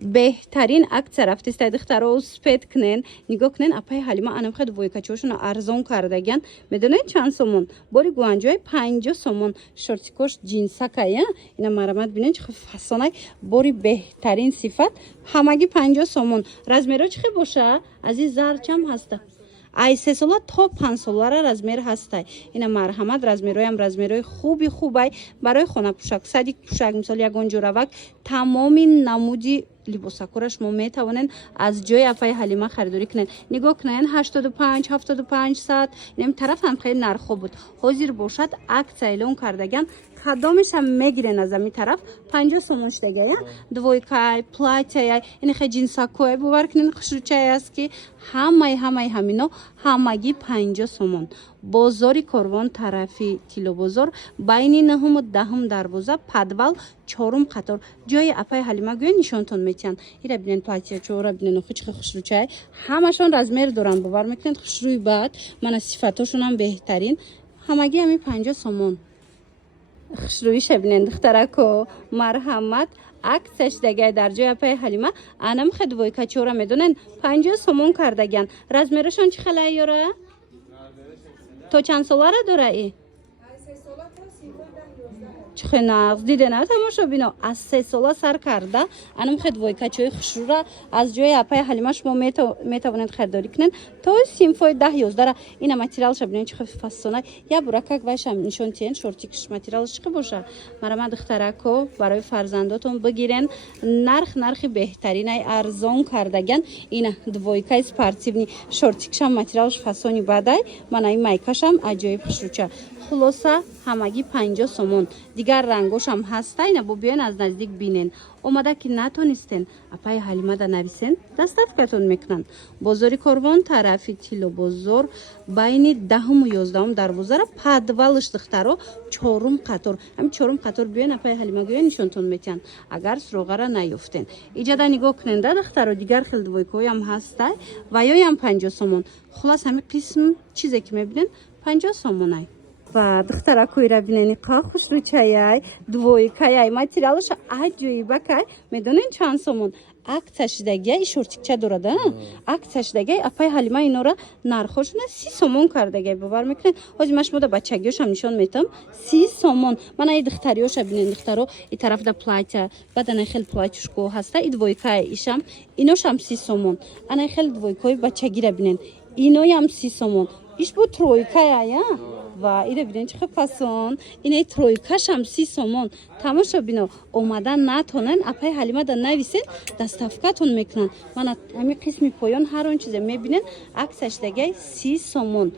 بهترین акция рафтистай духтаро спед кунен нигоҳ кунен апай ҳалима анамхед войкачошуна арзон кардаган медонед чанд сомон бори гуанҷои 50 сомон шортикош ҷинсакая ина марамат бинен чихе фасонай бори беҳтарин сифат ҳамаги 50 сомон размеро чихе боша ази зарчам ҳаста ай 3 сола то 5 солара размер ҳастай ина марҳамат размероям размерои хубай барои хонапӯшак садик пӯшак мисол ягон ҷуравак тамоми намуди либосакураш мо метавонен аз ҷои апай ҳалима харидорӣ кунен нигоҳ кунен 85 75 100 инам тараф ҳам хеле нархо буд ҳозир бошад акция эълон кардаган кадомеша мегирен аз ами тараф 50 сомон шудагая двойкай платьяй ин хе ҷинсакой бовар кунен хушручай аст ки ҳамаи ҳамино ҳамаги 50 сомон бозори корвон тарафи тилобозор байни 9 10 дарвоза подвал 4 қатор ҷои апай ҳалима гӯё нишонтон метиҳанд ира бинен платьячора бинен охичхе хушручай ҳамашон размер доранд бовар мекунед хушрӯи баъд мана сифатошонам беҳтарин ҳамаги ами 50 сомон хушрӯиша бинен духтарако марҳамат акция шудагай дар ҷои апай ҳалима анам хедвойкачора медонен 50 сомон кардаган размерошон чӣ халай ёра то чанд солара дораи чихе нағз дидена тамошобино аз 3 сола сар карда анам хедвойкачои хушрӯра аз ҷои апай ҳалима шумо метавонед харидорӣ кунед то синфои 10-11 ина материалша бинен чихе фасонай я буракак вайшам нишон тиен шортикш материалш чихе боша марама духтарако барои фарзандотон бигирен нархи беҳтаринай арзон кардаган ина двойкаи спортивни шортикшам материалш фасони бадай манаи майкашам аҷоиб хушрӯча хулоса ҳамаги 50 сомон дигар рангошам ҳаста ина бо биёен аз наздик бинен омада ки натонистен апай ҳалимада нависен дастафкатон мекунанд бозори корвон тарафи тилобозор байни 10-11 дарвозара подвалш духтаро 4 қатор ҳами 4 қатор биёен апай ҳалима гӯё нишонтон метиҳанд агар суроғара наёфтен иҷада нигоҳ куненда духтаро дигар хел двойкоям ҳастай ва ёям 50 сомон хулас ҳами қисм чизе ки мебинен 50 сомонай ва духтаракоира бинени қа хушрӯчаяй двойкаяй материалоша аҷоибакай медонен чанд сомон акция шудагия шортикча дорада акция шудагия апай ҳалима инора нархошуна 30 сомон кардагия бовар мекунед ҳозир ма шумода бачагиёшам нишон метам 30 сомон мана и духтариёша бинен духтаро и тарафда платья баданай хел платьюшко ҳаста и двойкая ишам иношам 30 сомон анай хел двойкои бачагира бинен иноям 30 сомон иш бу тройкая ва ире бинен чихе фасон инаи тройкашам 30 сомон тамошо бино омадан натонен апай ҳалимада нависен дастафкатон мекунанд мана ҳами қисми поён ҳар он чизе мебинен акция шудагай 30 сомон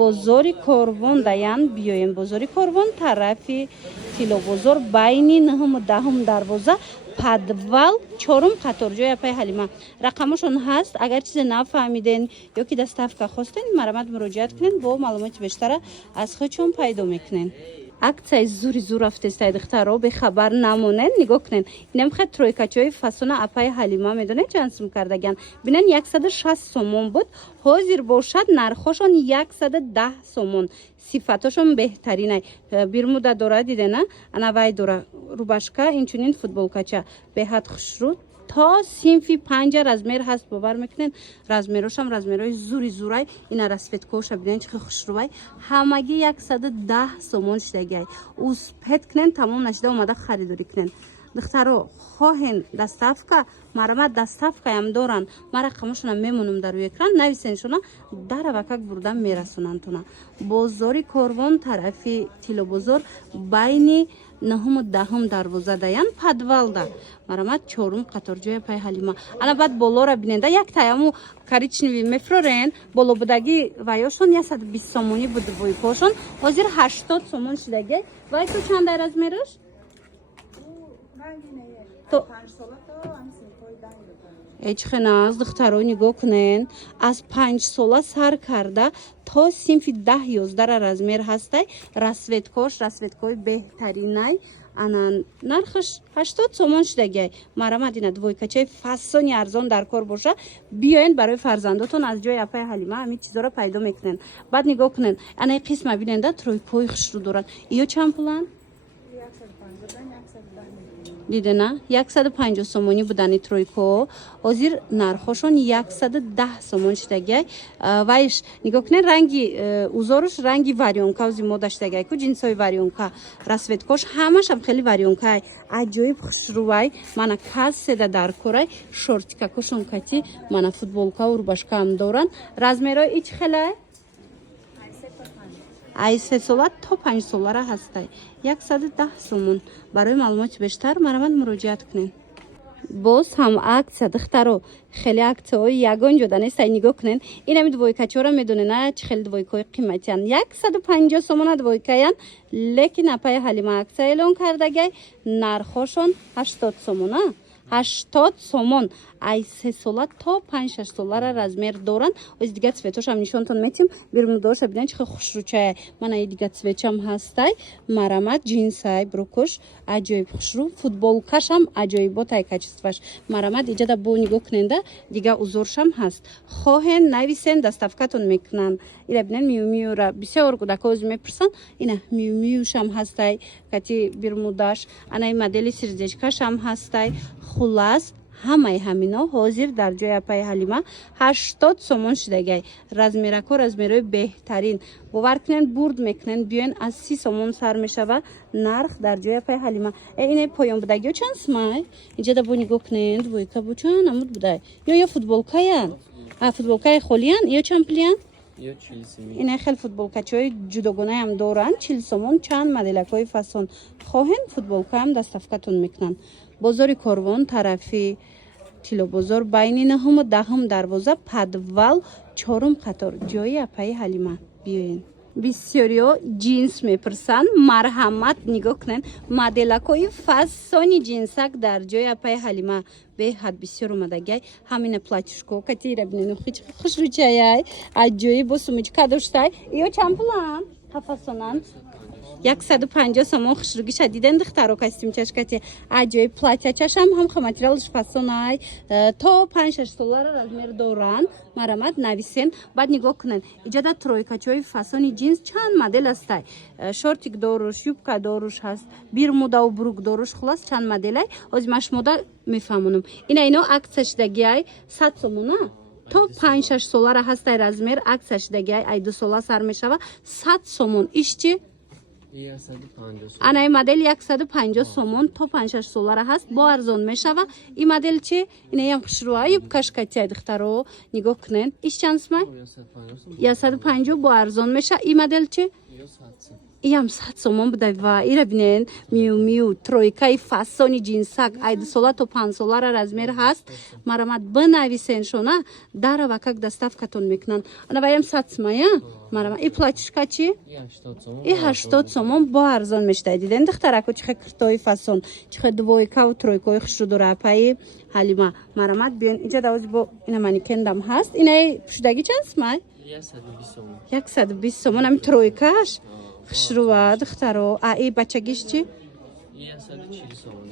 бозори корвон даян биёем бозори корвон тарафи тилобозор байни 9-10 дарвоза подвал 4 қатор ҷои апай ҳалима рақамошон ҳаст агар чизе нафаҳмиден ё ки дастафка хостен марамат муроҷиат кунен бо маълумоти бештара аз худшон пайдо мекунен акцияи зури зур рафтестай духтаро бехабар намонен нигоҳ кунен инам хед тройкачои фасона апай ҳалима медонед чанд сум кардаган бинен 160 сомон буд ҳозир бошад нархошон 110 сомон сифатошон беҳтаринай бирмуда дора дидена анавай дора рубашка инчунин футболкача беҳад хушрӯ то синфи 5 размер ҳаст бовар мекунен размерошам размерои зури зурай ина расветкоша бинен чихе хушрӯвай ҳамаги 110 сомон шудагиай успед кунен тамом нашуда омада харидорӣ кунен духтаро хоҳен дастафка марама дастафкаям доранд ма рақамошонам мемонам дар рӯи экран нависеншона даравакак бурдан мерасонандтона бозори корвон тарафи тилобозор байни 9-10 дарвоза даян подвалда марамат 4 қатор ҷои апай ҳалима ана баъд болора биненда як таяму коричневи мефрорен болобудаги ваёшон 120 сомони буд двойкошон ҳозир 80 сомон шудагиай вай то чандай размераш ҳеҷхе нағз духтаро нигоҳ кунен аз 5 сола сар карда то синфи 10-11 размер ҳастай расветкои беҳтаринай ана нархаш 80 сомон шудагиай марамад ина двойкачаи фасони арзон дар кор боша биёен барои фарзандотон аз ҷои апай ҳалима ҳамин чизоро пайдо мекунен баъд нигоҳ кунен анаи қисма биненда тройкои хушрӯ дорад иё чанд пулан دیدنا 150 سومونی بودن ترویکو ازیر نرخشون 110 سومون شدگی وایش نگاه کنه رنگی اوزارش رنگی واریونکا از این مدش دگی کو جنسای واریونکا رسوت کوش همش هم خیلی واریونکای عجیب خوشروای من کاز سده در کورای شورتیکا کوشون کتی من فوتبولکا و روباشکا هم دورن رزمیرای ایچ خیلی ай 3 сола то 5 солара ҳастай 110 сомон барои маълумоти бештар марамад муроҷиат кунед боз ҳам аксия духтаро хеле аксияҳои ягон ҷода нестай нигоҳ кунед инами двойкачора медонена чӣ хеле двойкаҳои қиматиян 150 сомона двойкаян лекин апаи ҳалима аксия эълон кардагай нархошон 80 сомона 80 сомон ай 3 сола то 5-6 солара размер доранд оз дига цветошам нишонтон метим бирмудоша бинен чихе хушручая мана и дига цветчам ҳастай марамат джинсай брукуш аҷоиб хушру футболкашам аҷоиботай качестваш марамат иҷада бо нигоҳ куненда дига узоршам ҳаст хоҳен нависен доставкатон мекунанд ира бинен миумиура бисёр кудако оз мепурсанд ина миумиушам ҳастай кати бирмудаш анаи модели сердечкашам ҳастай хулас ҳамаи ҳамино ҳозир дар ҷои апаи ҳалима 80 сомон шудагай размерако размерои беҳтарин бовар кунен бурд мекунен биёен аз 30 сомон сар мешава нарх дар ҷои апаи ҳалима ина поёнбудагиё чанд смай иҷада бо нигоҳ кунен двойка бо чанд амуд будай ё футболкаян футболкаи холиян ё чанд пулиян ина хел футболкачаҳои ҷудогонаам доранд 40 сомон чанд моделакҳои фасон хоҳен футболкаам доставкатон мекунанд бозори корвон тарафи тилобозор байни 9-10 дарвоза подвал 4 қатор ҷои апаи ҳалима биёен бисёриё джинс мепурсанд марҳамат нигоҳ кунен моделакҳои фасони джинсак дар ҷои апаи ҳалима беҳад бисёр омадагай ҳамина платишко катира бинен хушручаяй аҷои бо сумочка доштай ё чанд пулан ҳафасонанд 150 сомон хушругиша диден духтаро костюмчашкати аҷоиб платячашам ҳам материалш фасонай то 5-6 солара размер доранд марамат нависен баъд нигоҳ кунен иҷада тройкачаҳои фасони джинс чанд модел ҳастай шортик доруш юбка доруш ҳаст бирмудау брук доруш хулас чанд моделай ози машмода мефаҳмонам ина ино аксия шудагиай 100 сомона то 5-6 солара ҳастай размер аксия шудагиай ай 2 сола сар мешава 100 сомон ишчи анаи модель 150 сомон то 5-6 солара ҳаст бо арзон мешава ин модель чи инаям хушруа юбкашкатиай духтаро нигоҳ кунен иш чанд смай 150 бо арзон меша ин модель чи иям 100 сомон буда ва ира бинен миу тройкаи фасони джинсак ай 2 сола то 5 солара размер ҳаст марамат бинависен шона дарава как доставкатон мекунанд анаваям 100 смая марамат и платишка чи и 80 сомон бо арзон мештай диден духтарако чихе киртои фасон чихе двойка ва тройкаи хушру дора апаи ҳалима марамат биён иҷада ози бо ина маникендам ҳаст инаи пушдаги чанд смай 120 сомон ами тройкаш хушрува духтаро и бачагиш чи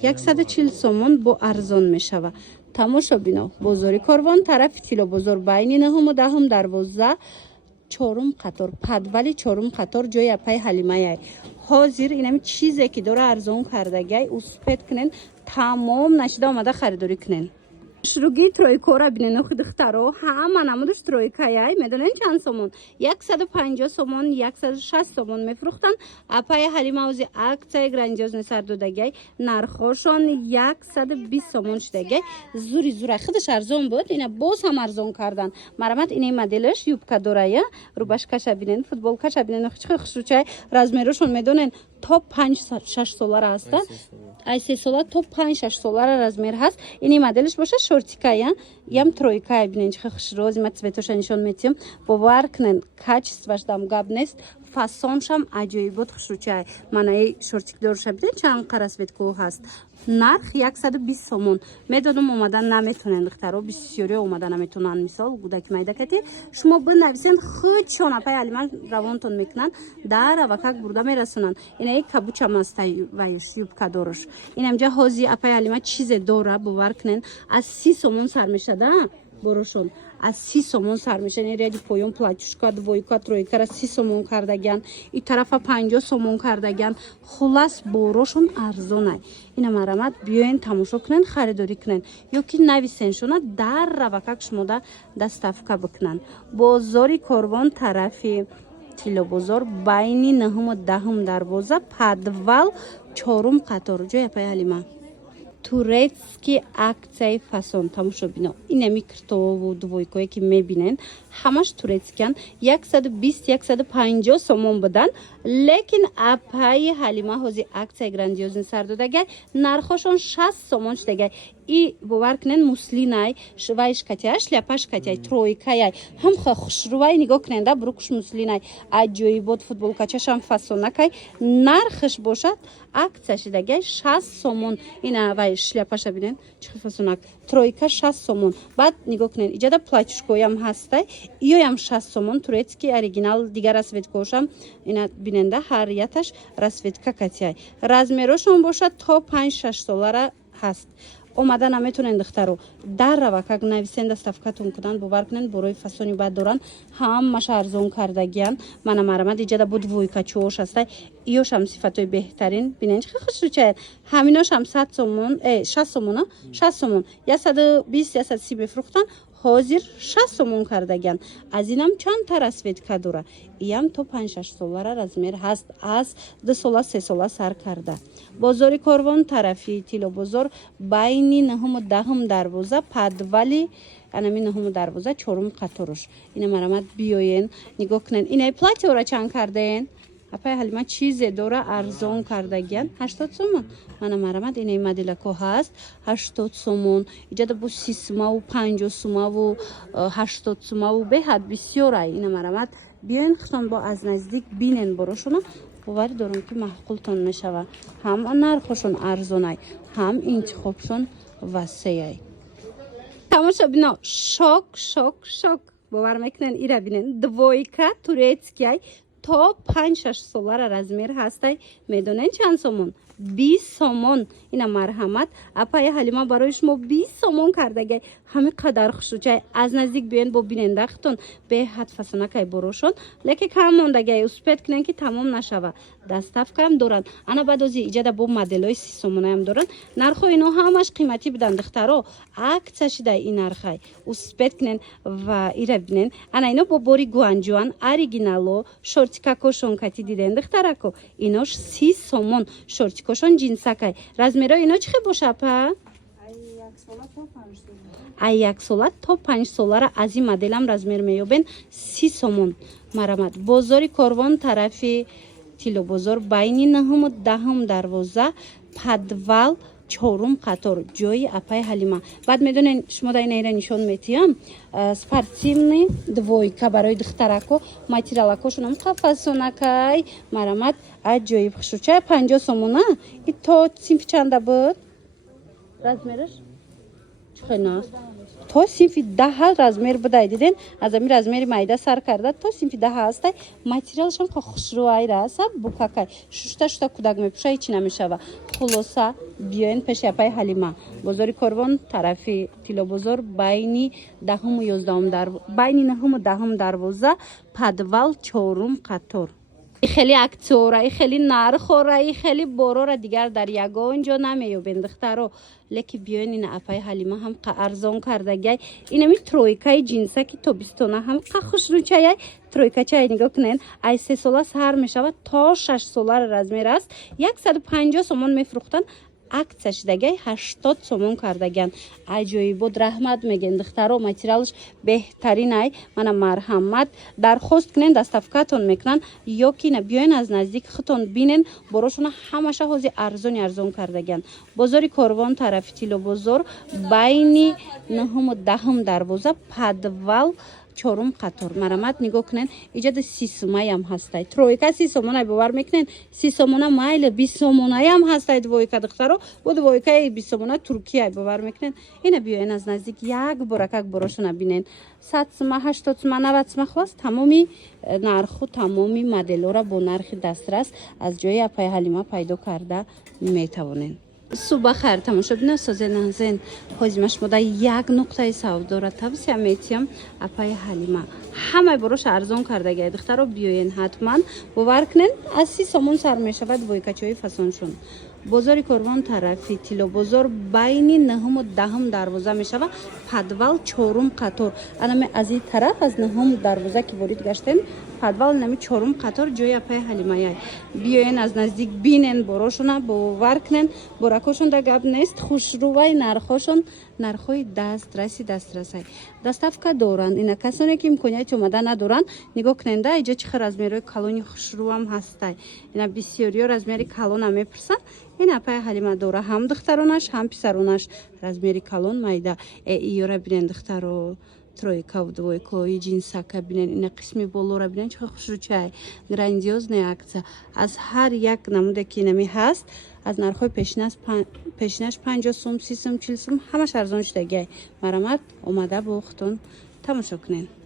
140 сомон бо арзон мешава тамошо бино бозори корвон тарафи тилобозор байни 9-10 дарвоза 4 қатор подвали 4 қатор ҷои апаи ҳалимаяй ҳозир инами чизе ки дора арзон кардагай успет кунен тамом нашида омада харидорӣ кунен шруги тройкора бинен охи духтаро ҳама намудаш тройкаяй медонен чанд сомон 150 сомон 160 сомон мефурӯхтанд апаи ҳалима ози аксияи грандиозне сар додагай нархошон 120 сомон шудагай зури зура худаш арзон буд ина боз ҳам арзон кардан марамат инаи моделаш юбка дорая рубашкаша бинен футболкаша бинен охи чихе хушручай размерошон медонен то 5-6 солара ҳаста ай 3 сола то 5-6 солара размер ҳаст ини моделиш боша шортикая ям тройкая бинен чихе хушрози ма цветоша нишон метиҳам бовар кунен качестваш дам гап нест фасоншам аҷоибот хушручай манаи шортик доруша бинен чанд қарасветкӯ ҳаст нарх 120 сомон медонам омадан наметонен духтаро бисёре омадан наметонанд мисол гудаки майдакати шумо бинависен худ шон апаи ҳалима равонтон мекунанд дарава как бурда мерасонанд инаи кабучам ҳастай вайш юбка доруш инамҷа ҳози апаи ҳалима чизе дора бовар кунен аз 30 сомон сар мешада борошон аз 30 сомон сар мешавад. ин ряди поён платюшка двойка тройкара 30 сомон кардагиян, ин тарафа 50 сомон кардагиян. хулас борошон арзонай. ина марамад биёен тамошо кунен, харидорӣ кунен ё ки нависен шуна дар равакак шумода доставка бикунан. бозори Корвон тарафи Тилобозор байни 9-10 дарвоза подвал 4 қатор ҷоя пай Ҳалима. турецки аксияи фасон тамошо бино. инами киртову двойкое ки мебинен ҳамаш турецкиян 120-150 сомон будан, лекин апаи Ҳалима ҳози аксияи грандиозин сар додагай нархошон 60 сомон шудагай. и бовар кунен муслинай вай шкатяй шляпа шкатяй тройкаяй ҳамха хушрувай нигоҳ кунен да бурукуш муслинай аҷоибот футболкачашам фасонакай нархаш бошад акция шудагай 60 сомон. ина вай шляпаша бинен чихи фасонак тройка 60 сомон. баъд нигоҳ кунен иҷада платюшкоям ҳастай иёям 60 сомон турецки оригинал дигар расветкошам ина биненда ҳаряташ расветка катяй размерошон бошад то 5-6 солара ҳаст. омада наметунен духтаро дар равакак нависен доставкатун кунан бовар кунен борои фасони бад доран ҳамаша арзон кардагиян. мана марамад иҷада бу двойка чуош ҳастай иёшам сифатои беҳтарин бинен чихи хушручаяд ҳаминошам 100 сомон 60 сомон 60 сомон 120-130 мефурӯхтан ҳозир 60 сомон кардагиян. аз инам чандта расветка дора иям то 5-6 солара размер ҳаст аз 2 сола 3 сола сар карда. бозори Корвон тарафи Тилобозор байни 9-10 дарвоза подвали анами 9 дарвоза 4 қаторош. ина марамад биёен нигоҳ кунен. инаи платьеора чанд кардаен апай Ҳалима чизе дора арзон кардагиян 80 сомон. мана марамад инаи моделако ҳаст 80 сомон иҷада бу 30 сумаву 50 сумаву 80 сумаву беҳад бисёрай. ина марамад биёен хитон бо аз наздик бинен борошона боварӣ дорам ки маҳқултон мешава. ҳам нархошон арзонай ҳам интихобшон васеяй. тамошо бино шок шок шок бовар мекунен ира бинен двойка турецкияй то 5-6 солара размер ҳастай медонен чанд сомон 20 сомон. ина марҳамат апаи Ҳалима барои шумо 20 сомон кардагай ҳами қадар хушручай аз наздик биёен бо бинендахтон беҳад фасонакай борошон леки кам мондагай успед кунен ки тамом нашава. доставкаам доранд ана баъд ози иҷада бо моделои 30 сомонаям доранд. нархои ино ҳамаш қиматӣ будан духтаро акция шидай ин нархай успед кунен ва ира бинен ана ино бо бори гуанҷуан оригинало шортикакошон кати диден духтарако инош 30 сомон шортикошон ҷинсакай размерои ино чихе боша апа ай 1 сола то 5 солара аз ин моделам размер меёбен 30 сомон. марамад бозори Корвон тарафи Тилобозор байни 9-10 дарвоза подвал 4 қатор ҷои апай Ҳалима. баъд медонен шумо да инаира нишон метиҳам спортивни двойка барои духтарако материалакошон ҳам қафасонакай марамад аҷоиб хушручай 50 сомона и то синфи чанда буд размераш чихенас то синфи 10 размер будай диден аз ами размери майда сар карда то синфи 10 ҳастай материалшам ха хушрӯайра саб букакай шушта кудак мепӯша ҳичи намешава. хулоса биёен пеши апай Ҳалима бозори Корвон тарафи Тилобозор байни 9-10 дарвоза подвал 4 қатор. خیلی اکتورایی خیلی نرخورایی خیلی برورا دیگر در یگان جا نمیوبند دخترو لکی بیاین این اپای حلیمه هم ارزان کردگی اینمی ترویکای جنسه که تو بیستونه هم خوش رو چایی ترویکا چای نگاه کنین ای 3 ساله سر میشود تا 6 ساله رزمیر است 150 سومون میفروختن акция шидагай 80 сомон кардаган аҷоибот раҳмат мегӯем духтаро материалш беҳтаринай мана марҳамат дархост кунен доставкатон мекунан ё ки биёен аз наздик хитон бинен борошона ҳамаша ҳози арзон кардаган. бозори Корвон тарафи Тилобозор байни 9-10 дарвоза подвал 4 қатор марамат нигоҳ кунен иҷада 30 сомаям ҳастай тройка 30 сомонай бовар мекунен 30 сомона майли 20 сомонаям ҳастай двойка духтаро бо двойкаи 20 сомона туркияй бовар мекунен ина биёен аз наздик як боракак борошона бинен 100 сума 80 сума 90 сума хулос тамоми нарху тамоми моделора бо нархи дастрас аз ҷои апай Ҳалима пайдо карда метавонен. صبح خیر تماشابین سازه نازن حاجمش مده یک نقطه سودا را توصیه میتیم اپای حلیمه همه بروش ارزان کرده گه دختر رو بیاین حتما باور کنین از 30 سومون سر میشود وایکچای فسانشون بازار کروان طرفی تیلو بازار بین نهم و دهم دروازه میشود پدوال چهارم قطار الان از این طرف از نهم دروازه که وارد گشتیم پدوال نمی چهارم قطار جای اپای حلیمه بیاین از نزدیک بینن بروشون باور کنین براکوشون در گپ نیست خوشروی نرخوشون نرخوی دسترسی دستافکا دورن اینا کسانی که امکانیت اومده ندارن نگاه کننده اینجا چه رزمیرای کالونی خوشرو هم هسته اینا بسیاری رزمیری کالون هم میپرسن این اپای حلیمه دوره هم دخترونش هم پسرونش رزمیری کالون میده ایورا بینن دخترو тройка вдвойка и джинсака бинен ина қисми болора бинен чақа хушручай грандиозная акция аз ҳар як намуде ки нами ҳаст аз нархҳои пешинаш 50 сум 30 сум 40 сум ҳамаш арзон шудагиай марамат омада бо худтон тамошо кунед